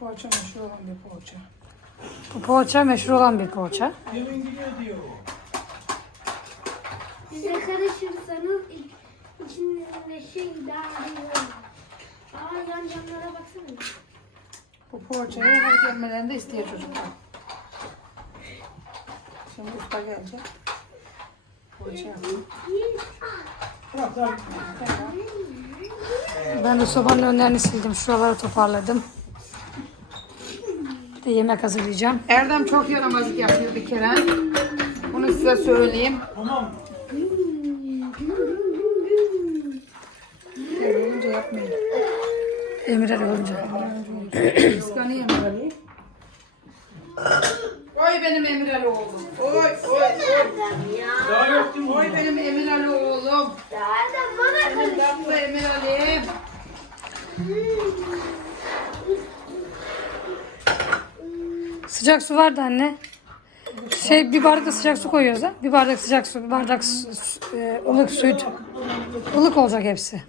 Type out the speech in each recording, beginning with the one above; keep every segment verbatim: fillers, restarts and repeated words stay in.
poğaça meşhur olan bir poğaça. Bu poğaça meşhur olan bir poğaça. Yemin gidiyor diyor. Size karışırsanız iç- içinde şey dağılıyor. Aa yan camlara baksana. Bu poğaçayı her gelmelerinde istiyor çocuklar. Şimdi usta gelecek. Poğaça yapayım. Bırak lan. Ben de sobanın önlerini sildim. Şuraları toparladım. Bir de yemek hazırlayacağım. Erdem çok yaramazlık yapıyor bir kere. Bunu size söyleyeyim. Tamam. Önce yapmayın. Emre olunca. Kıskanıyor Emir Ali. Oy benim Emir Ali oğlum. Oy oy oy. Daha yok değil mi? Oy benim Emir Ali oğlum. Zaten bana Benim tatlı Emir Ali'm. Sıcak su vardı anne. Şey bir bardak da sıcak su koyuyoruz ha. Bir bardak sıcak su, bir bardak su, su- e, ılık süt. Ilık olacak hepsi.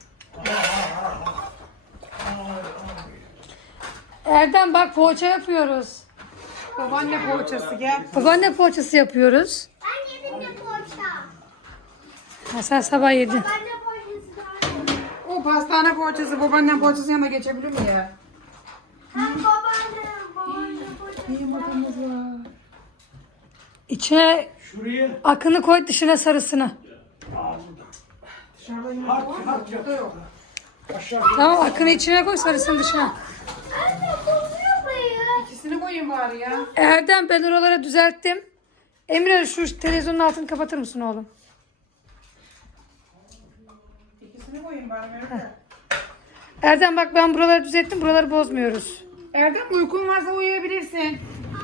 Erdem bak poğaça yapıyoruz. Babaanne poğaçası gel. Babaanne poğaçası yapıyoruz. Ben yedim de poğaça. Ha, sen sabah yedin. Ben de poğaçası daha yedim. O pastane poğaçası babaannem poğaçası yanına geçebilir mi ya? Hem babaanne, babaanne poğaçası. Bir yumurtamız var. İçine Şuraya. akını koy, dışına sarısını. Dışarıda yumurta var mı? Burada yok. Aşağı. Tamam, akını içine koy, sarısını dışına. Anne bozuyor mu? İkisini koyayım bari ya. Erdem ben oraları düzelttim. Emre şu televizyonun altını kapatır mısın oğlum? İkisini koyayım bari. Erdem. Erdem bak ben buraları düzelttim, buraları bozmuyoruz. Erdem uykun varsa uyuyabilirsin.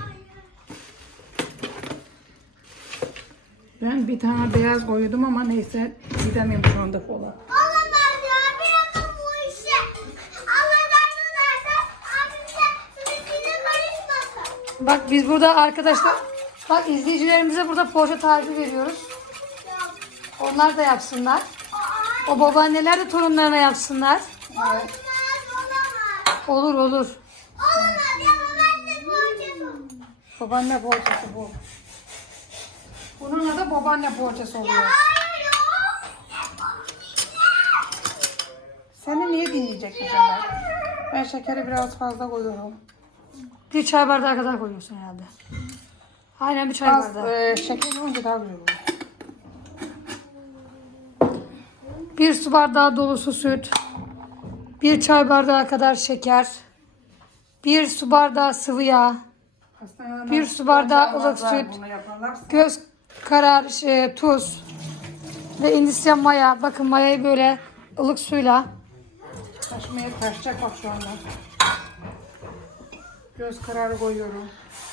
Ben bir tane beyaz koydum ama neyse gidemiyorum şu anda falan. Olamaz ya. Bir yapın bu işi. Allah'dan dönersen abimize sizinkiyle karışmasın. Bak biz burada arkadaşlar, bak izleyicilerimize burada poğaça tarifi veriyoruz. Onlar da yapsınlar. O babaanneler de torunlarına yapsınlar. Olmaz, olamaz. Olur olur. Olamaz ya babaanne poğaçası. Babaanne poğaçası bu. Bunun adı babaanne poğaçası oluyor. Hayır ya. Seni niye dinleyecekmişim ben? Ben şekeri biraz fazla koyuyorum. Bir çay bardağı kadar koyuyorsun herhalde. Aynen bir çay Az bardağı. e, şeker koyunca daha güzel oluyor. Bir su bardağı dolusu süt. Bir çay bardağı kadar şeker. Bir su bardağı sıvı yağ. Hastanede Bir su bardağı ılık yapamazlar süt. bunu yaparlar. Göz kararı şey, tuz. Ve Hindistan maya. Bakın mayayı böyle ılık suyla. Taşmaya taşacak bak şu anda. Göz kararı koyuyorum.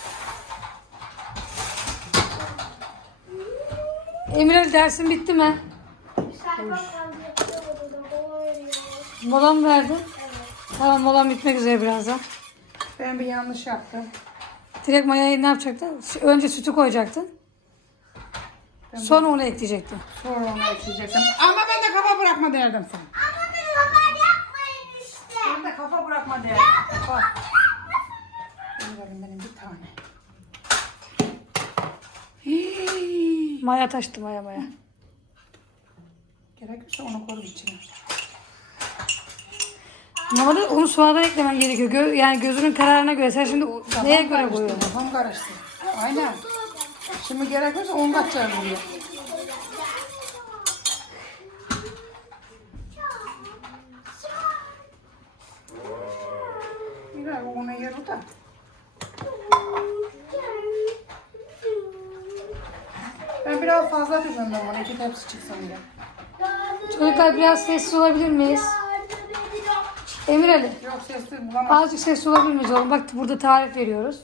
Emre dersin bitti mi? Sayfa kaldı. Hayır ya. Mola mı verdin? Tamam, molam bitmek üzere birazdan. Ben bir yanlış yaptım. Direkt mayayı ne yapacaktın? Önce sütü koyacaktın. Sonra onu ekleyecektin. Sonra onu ekleyecektim. Ama ben de kafa bırakma derdim sana. Ama bir haber yapmayın işte. Ben de kafa bırakma derdim. Kafa. Benim benim bir tane. Hii. Maya taştı, maya maya. Gerekirse onu koy içine. Normalde onu sonradan eklemen gerekiyor. Gö- yani gözünün kararına göre. Sen şimdi neye göre karıştı, koyuyorsun? kafam karıştı. Aynen. Şimdi gerekirse on kaçacağım buraya. Biraz onu yer o da. Ben biraz fazla düşündüm bunu. İki tepsi çıksın diye. Çocuklar biraz sessiz olabilir miyiz? Emir Ali, Yok sessiz bulamam. azıcık sessiz olabilir miyiz oğlum? Bak burada tarif veriyoruz.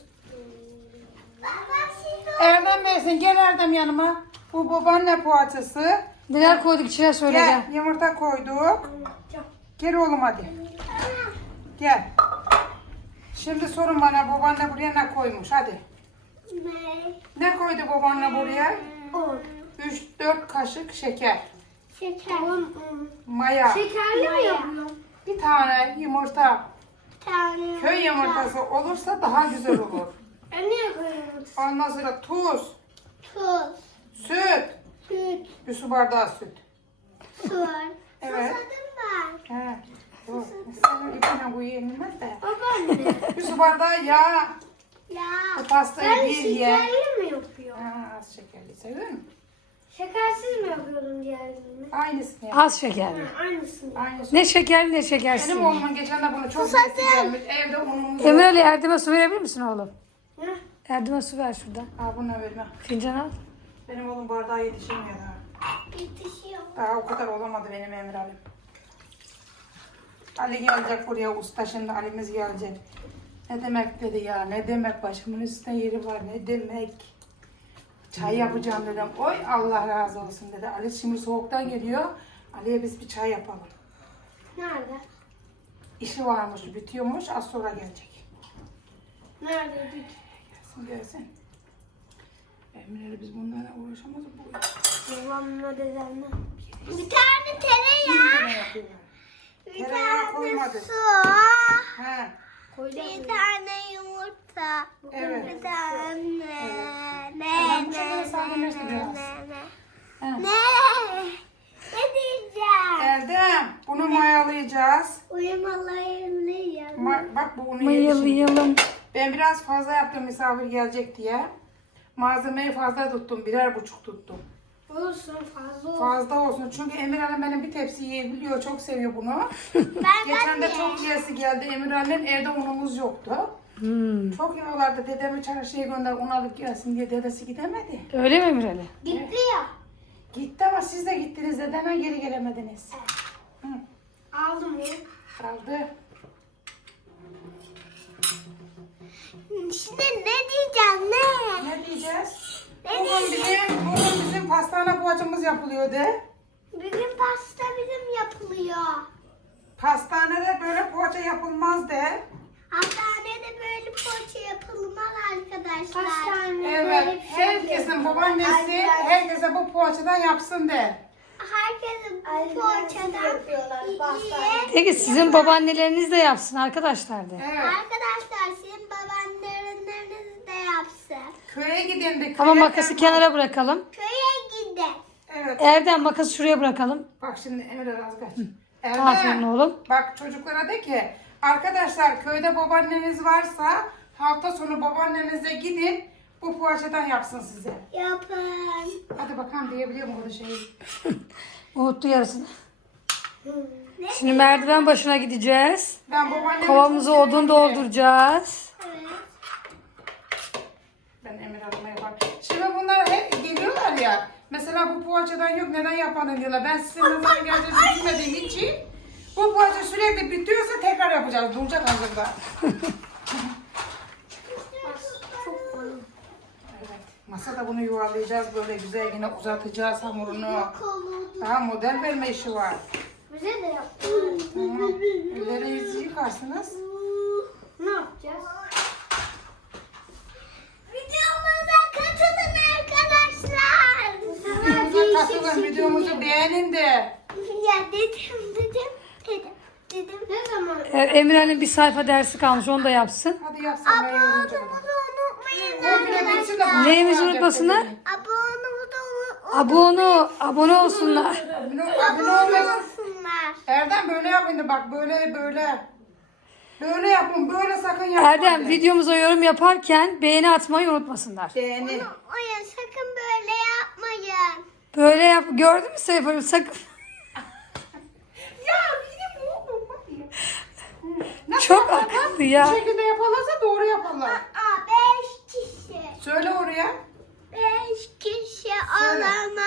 Erdem Bey'sin gel Erdem yanıma. Bu babaanne poğaçası. Neler koyduk içine söyle Gel gel. yumurta koyduk. Gel oğlum hadi. Gel. Şimdi sorun bana babaanne buraya ne koymuş hadi. Ne? Ne koydu babaanne buraya? Un. üç dört kaşık şeker. Şeker. Un, un. Maya. Şekerli mi yapıyorsun? Bir tane yumurta. tane. Köy yumurtası olursa daha güzel olur. E niye köy yumurtası? Ondan sonra tuz, Tuz, süt, süt, bir su bardağı süt. su. Evet. Susadım ben. He. Dur. Senin ipine bu yenilmez de. Babaanne. Bir su bardağı yağ. Ya. Bu pastayı Ben bir ye. şekerli mi yapıyorum? Ha, az şekerli seviyor musun? Şekersiz mi yapıyordum diğerlerini? Aynısını yap. Az şekerli. Ha, aynısını. Aynısını. Ne şekerli ne şekersiz. Benim oğlumun geçen de bunu çok Susadım. sesi gelmiş. Evde unumuz yok. Emre Ali Erdem'e su verebilir misin oğlum? Ne? Erdem'e su ver şuradan. Ha bunu verme. Fincan al. Benim oğlum bardağı yetişemiyor daha. Yetişiyor. Daha o kadar olamadı benim Emir Ali'm. Ali gelecek buraya usta şimdi Ali'miz gelecek. Ne demek dedi ya ne demek başımın üstüne yeri var ne demek. Çay yapacağım dedim. Oy Allah razı olsun dedi. Ali şimdi soğuktan geliyor. Ali'ye biz bir çay yapalım. Nerede? İşi varmış bitiyormuş az sonra gelecek. Nerede? Gelsin gelsin. Emir Ali biz bunlarla uğraşamaz. Bu Babamla dedemle. Bir tane tereyağı. ne yapıyorlar? Bir Tereyağı tane koymadık. su. He. Bir tane yumurta. Evet. Bir tane. Ne? Ben bu Ne? şekilde sadeleşti Ne? biraz. Ne? Ne? He. Ne? Ne diyeceğim? Erdem bunu mayalayacağız. Uyumalayalım. Ma- bak bu unu yedi şimdi. Mayılayalım. Ben biraz fazla yaptım misafir gelecek diye. Malzemeyi fazla tuttum. Birer buçuk tuttum. Olsun fazla olsun. Fazla olsun. Çünkü Emir Hanım benim bir tepsi yiyebiliyor. Çok seviyor bunu. Ben Geçen de ben çok yiyesi geldi. Emir Hanım'ın evde unumuz yoktu. Hmm. Çok yiyorlardı. Dedemi çarşıya gönder un alıp gelsin diye dedesi gidemedi. Öyle mi Emre Ali? Gitti ya. Gitti ama siz de gittiniz. Dedeme geri gelemediniz. Hı. Aldım ya. Kaldı. Şimdi ne diyeceğim ne? Ne diyeceğiz? Ne Bugün diyeceğim? bizim, bugün bizim pastane poğaçamız yapılıyor de. Bugün pasta bizim yapılıyor. Pastanede böyle poğaça yapılmaz de. Hastanede böyle poğaça yapılmaz arkadaşlar. Hastanede Evet, herkesin babaannesi herkese bu poğaçadan yapsın de. herkesin bu poğaçadan yiyin. Peki sizin babaanneleriniz de yapsın arkadaşlar de. Evet. Arkadaşlar sizin babaanneleriniz de yapsın. Köye gidin de. Ama köye makası gel- kenara bırakalım. Köye gidin. Evet. Erdem makası şuraya bırakalım. Bak şimdi Emre Razgaç. Aferin Erdem. oğlum. Bak çocuklara de ki arkadaşlar köyde babaanneniz varsa hafta sonu babaannenize gidin bu poğaçadan yapsın size. Yapın. Hadi bakalım diyebiliyor mu bu şeyi? Unuttu yarısını. Ne? Şimdi merdiven başına gideceğiz. Ben babaannemi Kovamıza çok odun severim. dolduracağız. Evet. Ben Emir Hanım'a yaparım. Şimdi bunlar hep geliyorlar ya. Mesela bu poğaçadan yok neden yapmadın diyorlar. Ben sizin ne zaman geleceğinizi bilmediğim için bu poğaça sürekli bitiyorsa tekrar yapacağız. Duracak hazırda. Çok kolay. Evet. Masada bunu yuvarlayacağız böyle güzel yine uzatacağız hamurunu. Kolay. Daha model verme işi var. Bize de yapın. Tamam. Ellerinizi yıkarsınız. Ne yapacağız? Videomuza katılın arkadaşlar. Videomuza katılın, videomuzu beğenin de. Ya dedim dedim dedim dedim. Ne zaman? Ee, Emre Ali bir sayfa dersi kalmış onu da yapsın. Hadi yapsın ben yorumcu. Abonumuzu unutmayın Komple bitsin de arkadaşlar. Neyimizi unutmasınlar? Abonumuzu unutmayın. Abone, abone olsunlar. Abone, abone Abone olmayın. olsunlar. Erdem böyle yapın da bak böyle böyle. Böyle yapın böyle sakın yapmayın. Erdem videomuza yorum yaparken beğeni atmayı unutmasınlar. Beğeni. Unutmayın sakın böyle yapmayın. Böyle yap. Gördün mü sayfayı? Sakın. Ya benim oğlum var ya. Nasıl Çok yaparlar? akıllı ya. Bu şekilde yaparlarsa doğru yaparlar. Aa beş kişi. Söyle oraya. Beş kişi Söyle. olamaz.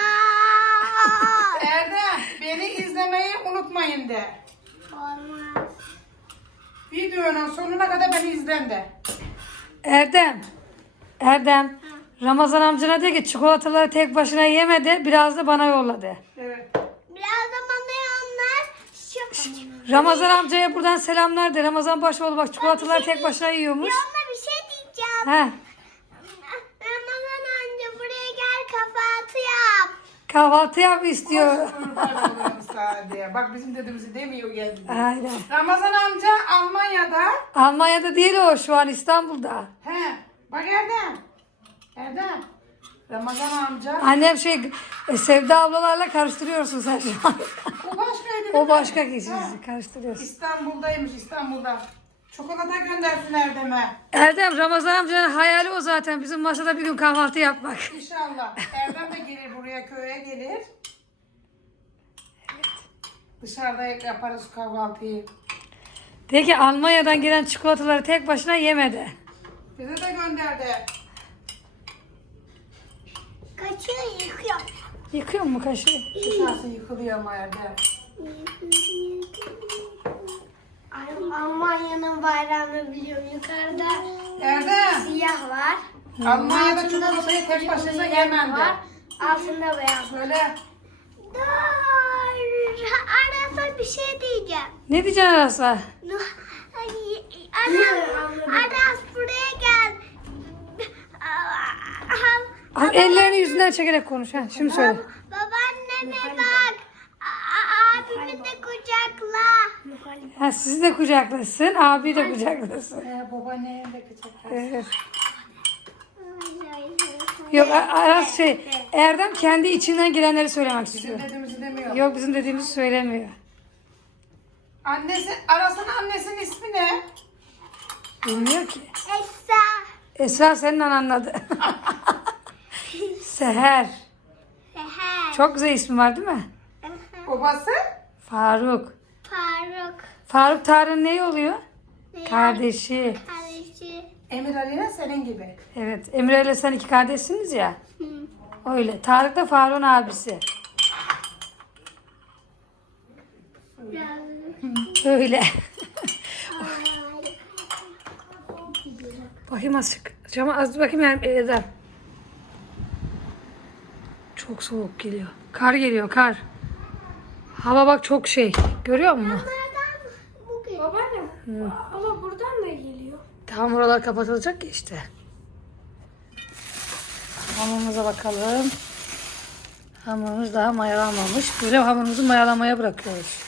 Erdem beni izlemeyi unutmayın de. Olmaz. Videonun sonuna kadar beni izlen de. Erdem. Erdem. Ramazan amcana de ki çikolataları tek başına yemedi. Biraz da bana yolladı. Evet. Biraz da bana yanlar. Şu... Ramazan amcaya buradan selamlar de. Ramazan başoğlu bak çikolataları tek başına yiyormuş. Yanına bir şey diyeceğim. He. Ramazan amca buraya gel kahvaltı yap. Kahvaltı yap istiyor. Kurban olurum arkadaşlar diye. Bak bizim dediğimizi demiyor geldi. Aynen. Ramazan amca Almanya'da. Almanya'da değil o, şu an İstanbul'da. He. Bak Erdem. Erdem. Ramazan amca. Annem şey, e, Sevda ablalarla karıştırıyorsun sen şu an. O başkaydı. O başka kişi, Ha. sizi karıştırıyorsun. İstanbul'daymış İstanbul'da. Çikolata göndersin Erdem'e. Erdem, Ramazan amcanın hayali o zaten. Bizim masada bir gün kahvaltı yapmak. İnşallah. Erdem de gelir buraya köye gelir. Dışarıda yaparız kahvaltıyı. Peki Almanya'dan gelen çikolataları tek başına yemedi. Bize de gönderdi. Kaçıyor yıkıyor. Yıkıyor mu kaşığı? Dışarısı yıkılıyor ama Erdem. Ay, Almanya'nın bayrağını biliyorum. Yukarıda Erdem. siyah var. Almanya'da Altında çikolatayı tek başına cumhuriyet yemem de. var. Altında beyaz. Söyle. Dur. Aras'a bir şey diyeceğim. Ne diyeceksin Aras'a? Nuh, ay, Aras, Aras buraya gel. Abi ellerini yüzünden çekerek konuş. Ha. Şimdi söyle. Babaanneme bak. A- Abimi de kucakla. Ha, sizi de kucaklasın, abi de kucaklasın. Ee, babaanneye de küçük. Evet. Yok A- Aras şey, Erdem kendi içinden gelenleri söylemek istiyor. Bizim dediğimizi demiyor. Yok, bizim dediğimizi söylemiyor. Annesi, Aras'ın annesinin ismi ne? Bilmiyor ki. Esra. Esra senin anladı. Seher. Seher. Çok güzel ismi var değil mi? Babası? Faruk. Faruk. Faruk Tarık'ın neyi oluyor? Ne Kardeşi. Kardeşi. Emir Ali'ne senin gibi. Evet. Emre ile sen iki kardeşsiniz ya. Öyle. Tarık da Faruk'un abisi. Öyle. Bakayım azıcık. Cama az bakayım yani Eder. Çok soğuk geliyor. Kar geliyor, kar. Hava bak çok şey. Görüyor musun? Babaannem. Ama buradan da geliyor. Tam oralar kapatılacak ya işte. Hamurumuza bakalım. Hamurumuz daha mayalanmamış. Böyle hamurumuzu mayalamaya bırakıyoruz.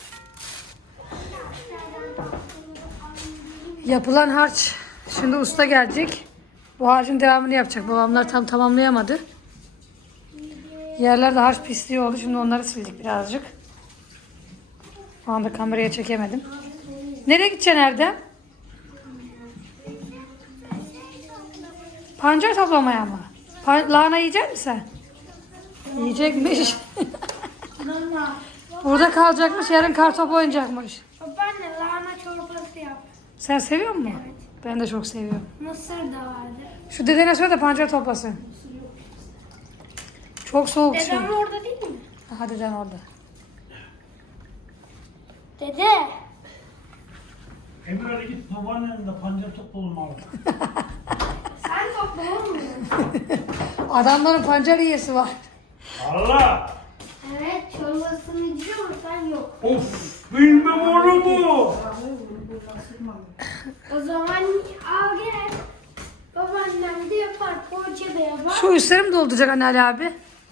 Yapılan harç. Şimdi usta gelecek. Bu harcın devamını yapacak. Babamlar tam tamamlayamadı. Yerlerde harç pisliği oldu. Şimdi onları sildik birazcık. O anda kameraya çekemedim. Nereye gideceksin Erdem? Pancar toplamaya mı? Pa- lahana yiyecek misin sen? Yiyecekmiş. Burada kalacakmış, yarın kartop oynayacakmış. Babaanne lahana çorbası yap. Sen seviyor musun? Ben de çok seviyorum. Mısır da vardı. Şu dedene söyle de pancar toplasın. Çok soğuk şu. Dedem orada değil mi? Aha deden orada. Dede. Emir Ali git babaannenin de pancar toplayalım abi. Sen topla olmuyor. Adamların pancar yiyesi var. Allah! Evet çorbasını içiyor mu sen yok. Of! Bilmem olur mu? O zaman al gel. Babaannem de yapar. Poğaça da yapar. Şu üstlerim dolduracak anne Ali abi.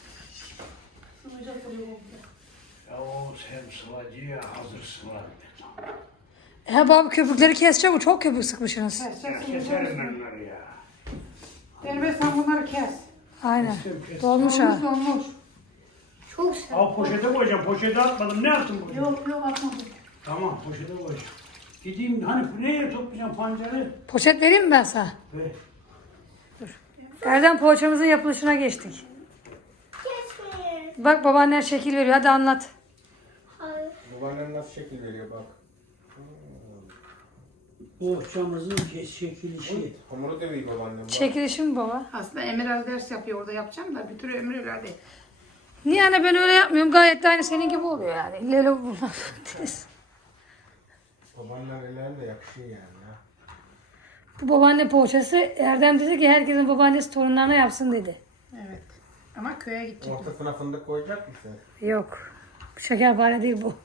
Ya o sen sıvacıya hazır sıva. He baba köpükleri keseceğim. Bu çok köpük sıkmışsınız. Ya keserim ben bunları ya. Elbet sen bunları kes. Aynen. Dolmuş ha. Olmuş olmuş. Çok sert. Al poşete koyacağım. Poşete atmadım. Ne yaptın poşete? Yok yok atmadım. Tamam poşete koyacağım. Gideyim hani nereye toplayacağım pancarı? Poşet vereyim mi ben sana? Ve Erdem poğaçamızın yapılışına geçtik. Kesin. Bak babaannen şekil veriyor. Hadi anlat. Hayır. Babaannen nasıl şekil veriyor bak. bohçamızın çekilişi. Hamuru demeyi babaannem bak. Çekilişi mi baba? Aslında Emir Ali ders yapıyor orada yapacağım da bir türlü Emir Ali. Niye anne ben öyle yapmıyorum. Gayet de aynı senin gibi oluyor yani. Lelo bu. Babaannen ellerine de yakışıyor yani ya. Bu babaanne poğaçası. Erdem dedi ki herkesin babaannesi torunlarına yapsın dedi. Evet. Ama köye gidecek. Ortasına fındık koyacak mısın? Yok. Şekerpare değil bu.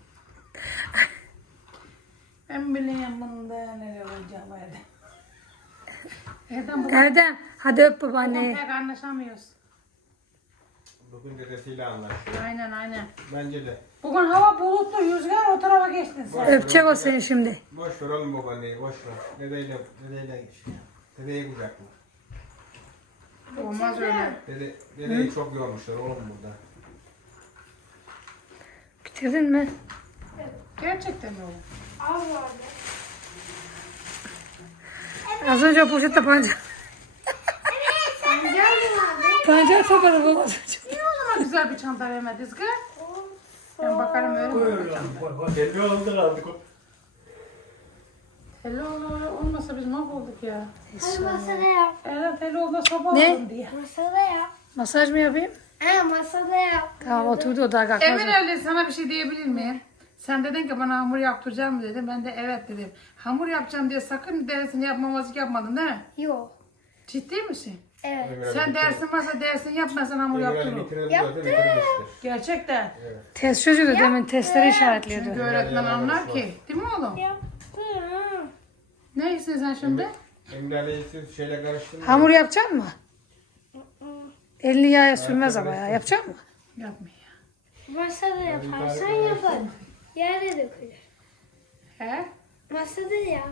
Ben bileyim bunda neler olacağım evde. Erdem bu Erdem hadi öp bugün babaanneyi. pek anlaşamıyoruz. Bugün dedesiyle anlaşıyor. Aynen aynen. Bence de. Bugün hava bulutlu, rüzgar o tarafa geçtin sen. Öpecek o seni şimdi. Boş ver oğlum babaanneyi boş ver. Dedeyle, dedeyle şey. Dedeyi kucakla. Olmaz öyle. Dede, dedeyi çok yormuşlar oğlum burada. Bitirdin mi? Gerçekten mi oğlum? Al vardı. Az önce o poşette pancar. Pancar mı vardı? Pancar sokarı bu. Niye oğluma güzel bir çanta vermediniz kız? Ben bakarım öyle mi? Buyur lan. Bak bak. Belli oldu aldık o. Hello olmasa biz mahvolduk ya. Hadi masada yap. Eğer hello olda soba Ne? olsun diye. Masada yap. Masaj mı yapayım? Ha masada yap. Tamam oturdu o daha kalkmaz. Emir öyle sana bir şey diyebilir miyim? Sen dedin ki bana hamur yaptıracağım mı dedim. Ben de evet dedim. Hamur yapacağım diye sakın dersini yapmamazlık yapmadın değil mi? Yok. Ciddi misin? Evet. Emirhan Sen bitirin. dersin varsa dersin yapmasan hamur Emirhan yaptırırım. bitirelim Yaptı. zaten bitirmiştir. Gerçekten. Test çözüyordu demin testleri işaretliyordu. Çünkü öğretmen anlar ki. Değil mi oğlum? Yaptım. Ne istiyorsun sen şimdi? Emirhan'ı siz şeyle karıştırmayın. Hamur yapacak mı? Elini yağa sürmez ama ya. Yapacak mı? Yapmıyor. Masada yaparsan yapar. Yerde dökülür. He? Masada yap.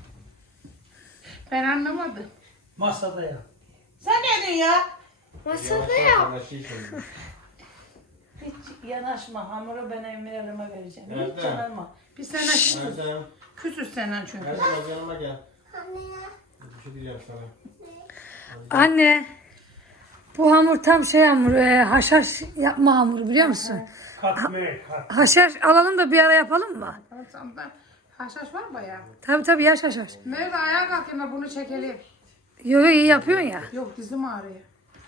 Ben anlamadım. Masada ya. Sen ne diyorsun ya? Masada Yavaş yap. yavaş şey söyleyeyim. Hiç yanaşma. Hamuru ben Emir Hanım'a vereceğim. Nerede? Hiç yanılma. Biz senden küsüz. Erdem, Küsüz senden çünkü. Erdem hadi yanıma gel. Bir şey diyeceğim sana. Anne. Bu hamur tam şey hamur. E, haşhaş yapma hamuru biliyor musun? Katmer. Kat. Haşhaş alalım da bir ara yapalım mı? Tamam, ben haşhaş var bayağı. Tabii tabii yaş haşhaş. Nerede ayağa kalkayım da bunu çekelim. Yo yo iyi yapıyorsun ya. Yok dizim ağrıyor.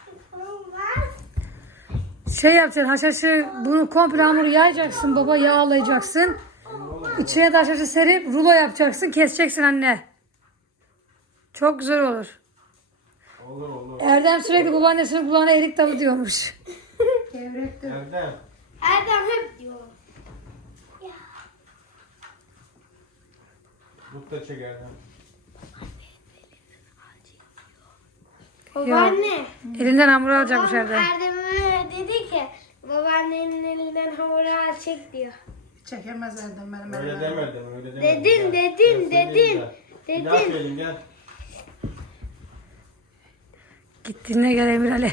Şey yapacaksın haşhaşı bunu komple hamuru yayacaksın baba yağlayacaksın. İçine de haşhaşı serip rulo yapacaksın keseceksin anne. Çok güzel olur. Olur olur. Erdem sürekli babaannesinin kulağına erik dalı diyormuş. Gevrektir. Erdem. Erdem hep diyor. Tut da çek Erdem. Babaanne. Elinden hamur alacakmış Babam Erdem. Erdem'e dedi ki babaannenin elinden hamuru al çek diyor. Çekemez Erdem benim Öyle elimden. demedim öyle demedim. Dedin, Gel. dedin, Gel, dedin, söyleyeyim gel. Bir daha dedin. söyleyeyim gel. Gittiğine göre Emir Ali.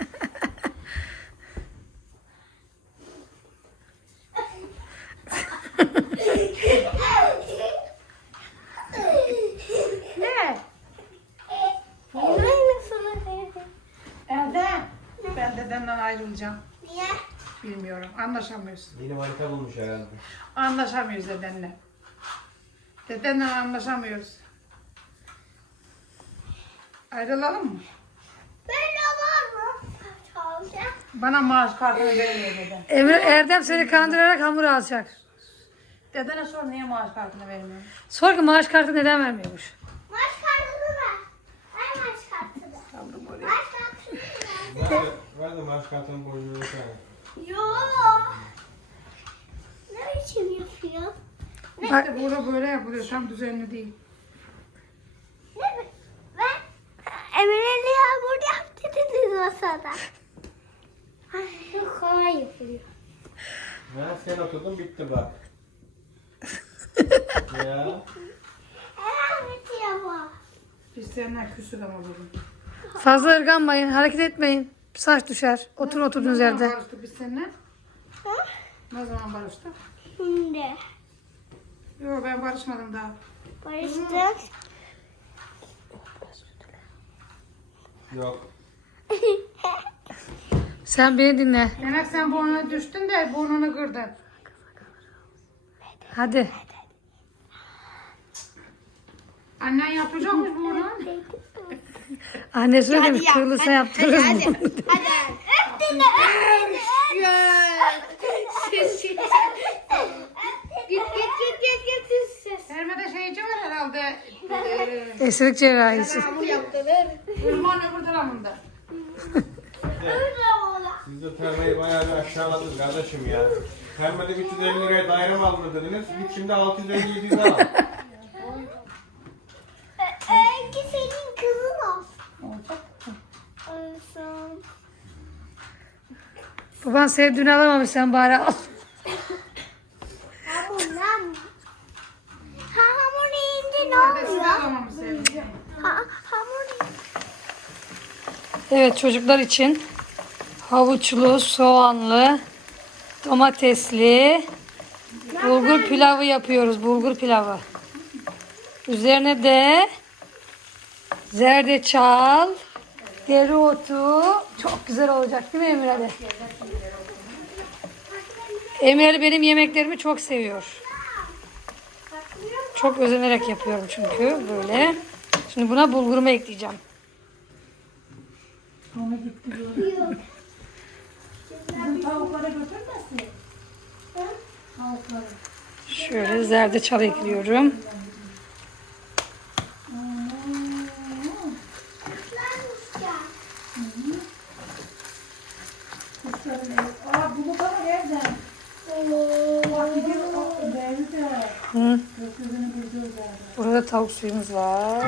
Ne? Aynısını dedi. Erdem. Ben dedemden ayrılacağım. Niye? Bilmiyorum. Anlaşamıyoruz. Yeni harita bulmuş herhalde. Anlaşamıyoruz dedenle. Dedenle anlaşamıyoruz. Ayrılalım mı? Böyle var mı? Çalacak. Bana maaş kartını vermiyor deden. Emir, Erdem seni kandırarak hamur alacak. Dedene sor niye maaş kartını vermiyor? Sor ki maaş kartı neden vermiyormuş? Maç kartını ver. Ver maç kartını. Maç kartını ver. Ver de, ver de maaş kartının boyunu sen. Yok. Ne biçim yapıyor? Bak, İşte burada böyle yapılıyor. Tam düzenli değil. Ne bi- Ben Emre'li hamur yaptı dediniz masada. Ay, çok kolay yapılıyor. Ha, sen oturdun bitti bak. Ya. Evet yapma. Biz seninle küsür ama bugün. fazla ırganmayın, hareket etmeyin. Saç düşer. Otur oturduğunuz Ne zaman yerde. barıştık biz seninle? Ne zaman barıştık? Şimdi Yok ben barışmadım daha. barıştık. Yok. Sen beni dinle. Demek sen burnuna düştün de burnunu kırdın. Hadi. Annen yapacak mı burnunu? Anne söylemiş kırılırsa yaptırırız bunu. Hadi. Öp dinle, öp dinle. Git git git git git ses. Sermede şeyci var herhalde. Eee Esirlik cerrahisi. Hamur yaptırır. Irmağın öbür tarafında. Öyle oğlan. Siz de termeyi bayağı bir aşağıladınız kardeşim ya. Termede üç yüz elli liraya daire mi alınır dediniz? Git şimdi altı yüz elli yedi yüz al. Önce senin kızın olsun. Olacak. Olsun. Baban sevdiğini alamamış sen bari al. Evet, çocuklar için havuçlu, soğanlı, domatesli bulgur pilavı yapıyoruz. Bulgur pilavı. Üzerine de zerdeçal, dereotu. Çok güzel olacak değil mi Emir Ali? Emir Ali benim yemeklerimi çok seviyor. Çok özenerek yapıyorum çünkü böyle. Şimdi buna bulgurumu ekleyeceğim. Şöyle zerdeçal ekliyorum. Hı. Burada tavuk suyumuz var.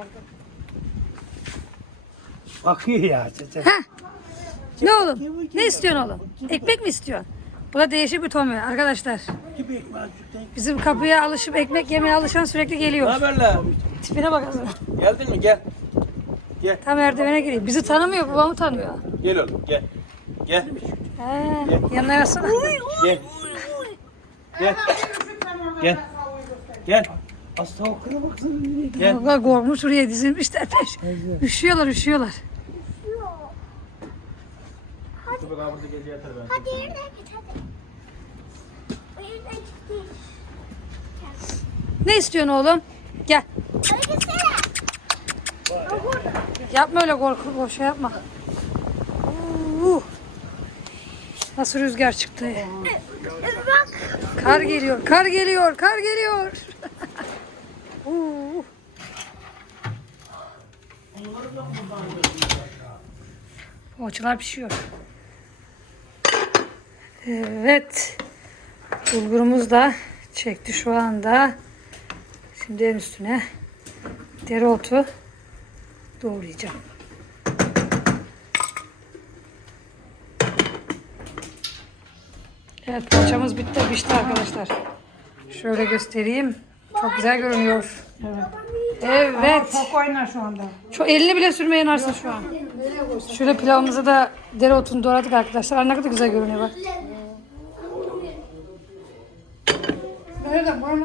Bakıyor ya. Ne oğlum? Ne istiyorsun oğlum? Ekmek mi istiyorsun? Bu da değişik bir Tommy arkadaşlar. Bizim kapıya alışıp ekmek yemeye alışan sürekli Ne geliyor. haber lan? Tipine bak aslında. Geldin mi? Gel. Gel. Tam merdivene giriyor. Bizi tanımıyor, babamı tanıyor. Gel oğlum gel. Gel. He, yanına yatsana. Gel. Gel. Gel. Gel. Az tavuklara baksana. Gel. Tavuklar korkmuş oraya dizilmişler peş. Üşüyorlar, üşüyorlar. Dur bakalım burada gece yatar ben. Hadi yerine git hadi. O yerine git değil. Ne istiyorsun oğlum? Gel. Hadi gitsene. Yapma öyle korku, boş şey yapma. Uh. Nasıl rüzgar çıktı? Bak. Kar geliyor, kar geliyor, kar geliyor. uh. Poğaçalar pişiyor. Evet. Bulgurumuz da çekti şu anda. Şimdi en üstüne dereotu doğrayacağım. Evet, poğaçamız bitti, pişti arkadaşlar. Şöyle göstereyim. Çok güzel görünüyor. Evet. Çok oynar şu anda. Çok elini bile sürmeye yanarsın şu an. Şöyle pilavımızı da dereotunu doğradık arkadaşlar. Ne kadar güzel görünüyor bak. Nerede?